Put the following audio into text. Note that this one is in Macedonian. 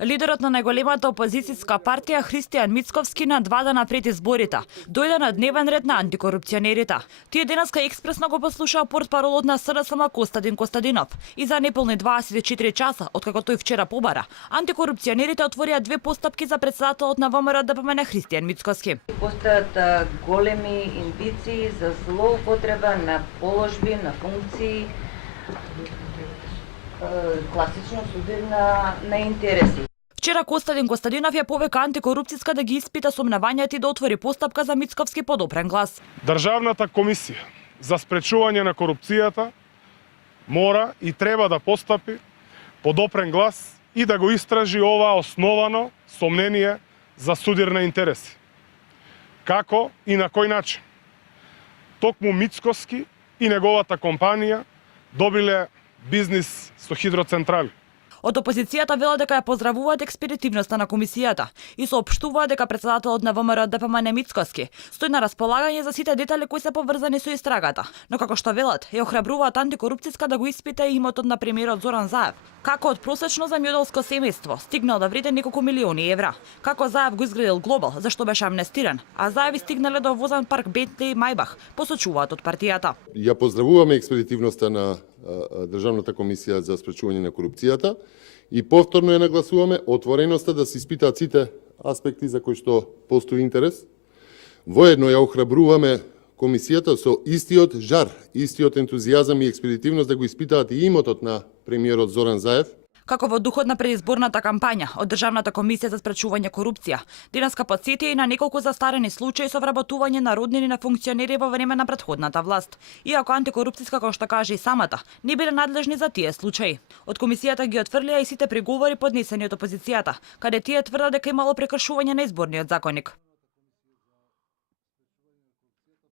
Лидерот на најголемата опозицијска партија Христијан Мицковски на 2 дена пред изборите дојде на дневен ред на антикорупционерите. Тие денеска експресно го послушаа портпаролот на СДСМ Костадин Костадинов и за неполни 24 часа, откако тој вчера побара, антикорупционерите отворија 2 постапки за председателот на ВМРО ДПМН Христијан Мицковски. Постојат големи индиции за злоупотреба на положби, на функции, класично судир на интереси. Вчера Костадин Костадинов ја повека антикорупцијска да ги испита сомневањата и да отвори постапка за Мицковски по допрен глас. Државната комисија за спречување на корупцијата мора и треба да постапи по допрен глас и да го истражи ова основано сомнение за судир на интереси. Како и на кој начин? Токму Мицковски и неговата компанија добиле бизнис со хидроцентрали. Од опозицијата велат дека ја поздравуваат експедитивноста на комисијата и соопштуваат дека председателот на ВМРО ДПМН Мицковски стои на располагање за сите детали кои се поврзани со истрагата, но како што велат, ја охрабруваат антикорупцијска да го испита и имотот на премиерот Зоран Заев, како од просечно земјоделско семејство стигнал да вреди неколку милиони евра, како Заев го изградил Глобал, зашто беше амнестиран, а Заеви стигнале до возен парк Бентли и Мајбах, посочуваат од партијата. Ја поздравуваме експедитивноста на Државната комисија за спречување на корупцијата и повторно ја нагласуваме отвореноста да се испитаат сите аспекти за кои што постои интерес. Воедно ја охрабруваме комисијата со истиот жар, истиот ентузијазам и експедитивност да го испитаат и имотот на премиерот Зоран Заев. Како во духот на предизборната кампања од Државната комисија за спречување корупција, денеска потсетија и на неколку застарени случаи со вработување на роднини на функционери во време на претходната власт. Иако антикорупцијска, како што каже и самата, не биле надлежни за тие случаи. Од комисијата ги отфрлија и сите приговори поднесени од опозицијата, каде тие тврдат дека имало прекршување на изборниот законник.